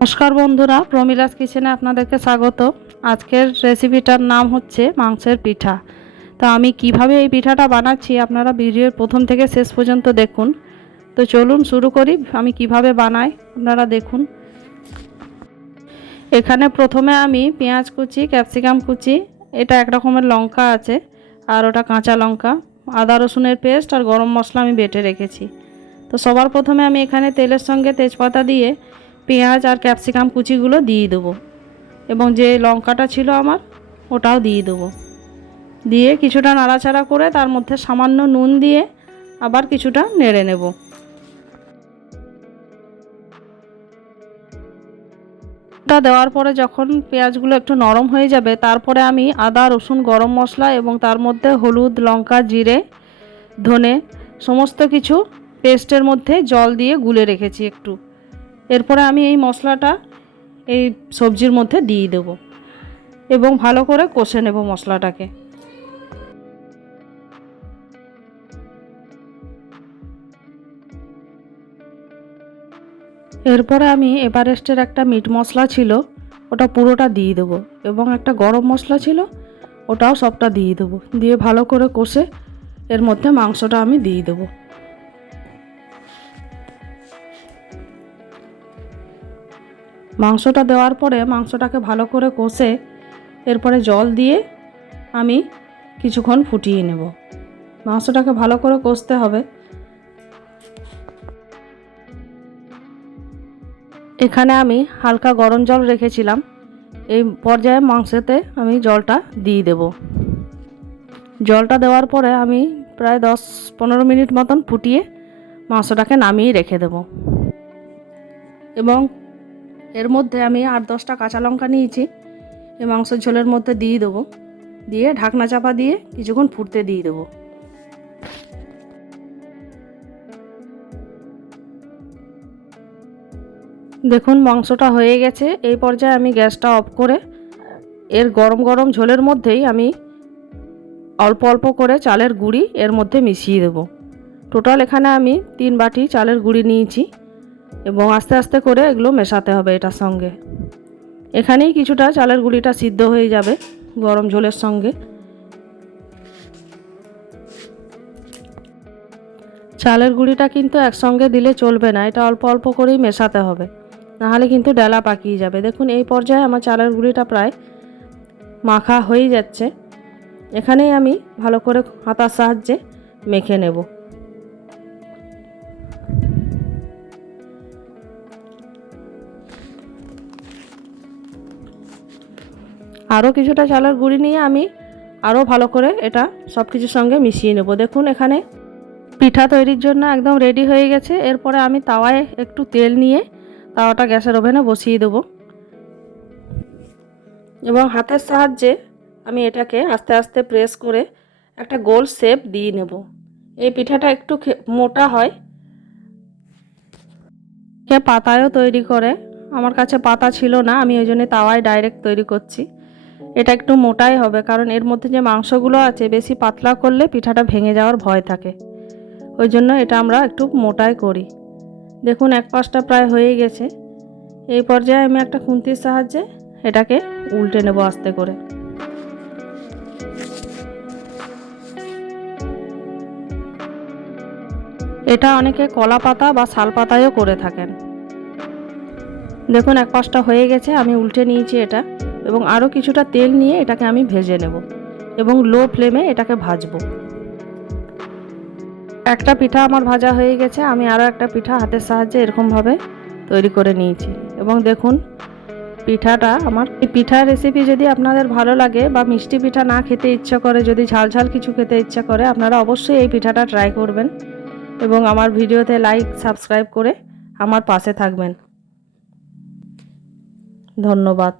নমস্কার বন্ধুরা, প্রমিলাস কিচেনে আপনাদেরকে স্বাগত। আজকের রেসিপিটার নাম হচ্ছে মাংসের পিঠা। তো আমি কীভাবে এই পিঠাটা বানাচ্ছি আপনারা ভিডিওর প্রথম থেকে শেষ পর্যন্ত দেখুন। তো চলুন শুরু করি, আমি কীভাবে বানাই আপনারা দেখুন। এখানে প্রথমে আমি পেঁয়াজ কুচি, ক্যাপসিকাম কুচি, এটা এক রকমের লঙ্কা আছে, আর ওটা কাঁচা লঙ্কা, আদা রসুনের পেস্ট আর গরম মশলা আমি বেটে রেখেছি। তো সবার প্রথমে আমি এখানে তেলের সঙ্গে তেজপাতা দিয়ে পেঁয়াজ আর ক্যাপসিকাম কুচিগুলো দিয়ে দেবো। এবং যে লঙ্কাটা ছিল আমার, ওটাও দিয়ে দেবো। দিয়ে কিছুটা নাড়াচাড়া করে তার মধ্যে সামান্য নুন দিয়ে আবার কিছুটা নেড়ে নেব। টা দেওয়ার পরে যখন পেঁয়াজগুলো একটু নরম হয়ে যাবে, তারপরে আমি আদা, রসুন, গরম মশলা এবং তার মধ্যে হলুদ, লঙ্কা, জিরে, ধনে, সমস্ত কিছু পেস্টের মধ্যে জল দিয়ে গুলে রেখেছি একটু। এরপরে আমি এই মশলাটা এই সবজির মধ্যে দিয়ে দেবো এবং ভালো করে কষে নেব মশলাটাকে। এরপরে আমি এভারেস্টের একটা মিট মশলা ছিল, ওটা পুরোটা দিয়ে দেবো এবং একটা গরম মশলা ছিল, ওটাও সবটা দিয়ে দেবো। দিয়ে ভালো করে কষে এর মধ্যে মাংসটা আমি দিয়ে দেবো। মাংসটা দেওয়ার পরে মাংসটাকে ভালো করে কষে এরপরে জল দিয়ে আমি কিছুক্ষণ ফুটিয়ে নেব। মাংসটাকে ভালো করে কষতে হবে। এখানে আমি হালকা গরম জল রেখেছিলাম। এই পর্যায়ে মাংসতে আমি জলটা দিয়ে দেব। জলটা দেওয়ার পরে আমি প্রায় দশ পনেরো মিনিট মতন ফুটিয়ে মাংসটাকে নামিয়ে রেখে দেব। এবং এর মধ্যে আমি আট দশটা কাঁচা লঙ্কা নিয়েছি, এই মাংসের ঝোলের মধ্যে দিয়ে দেবো। দিয়ে ঢাকনা চাপা দিয়ে কিছুক্ষণ ফুটতে দিয়ে দেবো। দেখুন, মাংসটা হয়ে গেছে। এই পর্যায়ে আমি গ্যাসটা অফ করে এর গরম গরম ঝোলের মধ্যেই আমি অল্প অল্প করে চালের গুঁড়ি এর মধ্যে মিশিয়ে দেবো। টোটাল এখানে আমি তিন বাটি চালের গুঁড়ি নিয়েছি। এবং আস্তে আস্তে করে এগুলো মেশাতে হবে এটার সঙ্গে। এখানেই কিছুটা চালের গুঁড়িটা সিদ্ধ হয়ে যাবে গরম ঝোলের সঙ্গে। চালের গুঁড়িটা কিন্তু একসঙ্গে দিলে চলবে না, এটা অল্প অল্প করেই মেশাতে হবে। নাহলে কিন্তু ডেলা পাকিয়ে যাবে। দেখুন, এই পর্যায়ে আমার চালের গুঁড়িটা প্রায় মাখা হয়ে যাচ্ছে। এখানেই আমি ভালো করে হাতার সাহায্যে মেখে নেব। আরও কিছুটা চালের গুঁড়ি নিয়ে আমি আরও ভালো করে এটা সব কিছুর সঙ্গে মিশিয়ে নেব। দেখুন, এখানে পিঠা তৈরির জন্য একদম রেডি হয়ে গেছে। এরপরে আমি তাওয়ায় একটু তেল নিয়ে তাওয়াটা গ্যাসের ওভেনে বসিয়ে দেব। এবং হাতের সাহায্যে আমি এটাকে আস্তে আস্তে প্রেস করে একটা গোল শেপ দিয়ে নেব। এই পিঠাটা একটু মোটা হয়। কে পাতায়ও তৈরি করে। আমার কাছে পাতা ছিল না, আমি ওই জন্য তাওয়ায় ডাইরেক্ট তৈরি করছি। এটা একটু মোটাই হবে, কারণ এর মধ্যে যে মাংসগুলো আছে বেশি পাতলা করলে পিঠাটা ভেঙে যাওয়ার ভয় থাকে। ওই জন্য এটা আমরা একটু মোটাই করি। দেখুন, এক পাশটা প্রায় হয়ে গেছে। এই পর্যায়ে আমি একটা খুন্তির সাহায্যে এটাকে উল্টে নেব আস্তে করে। এটা অনেকে কলা পাতা বা শাল পাতায়ও করে থাকেন। দেখুন, এক পাশটা হয়ে গেছে, আমি উল্টে নিয়েছি এটা। এবং আরও কিছুটা তেল নিয়ে এটাকে আমি ভেজে নেব এবং লো ফ্লেমে এটাকে ভাজবো। একটা পিঠা আমার ভাজা হয়ে গেছে, আমি আরও একটা পিঠা হাতের সাহায্যে এরকমভাবে তৈরি করে নিয়েছি। এবং দেখুন, পিঠাটা আমার, এই পিঠার রেসিপি যদি আপনাদের ভালো লাগে বা মিষ্টি পিঠা না খেতে ইচ্ছা করে, যদি ঝাল ঝাল কিছু খেতে ইচ্ছা করে, আপনারা অবশ্যই এই পিঠাটা ট্রাই করবেন এবং আমার ভিডিওতে লাইক সাবস্ক্রাইব করে আমার পাশে থাকবেন। ধন্যবাদ।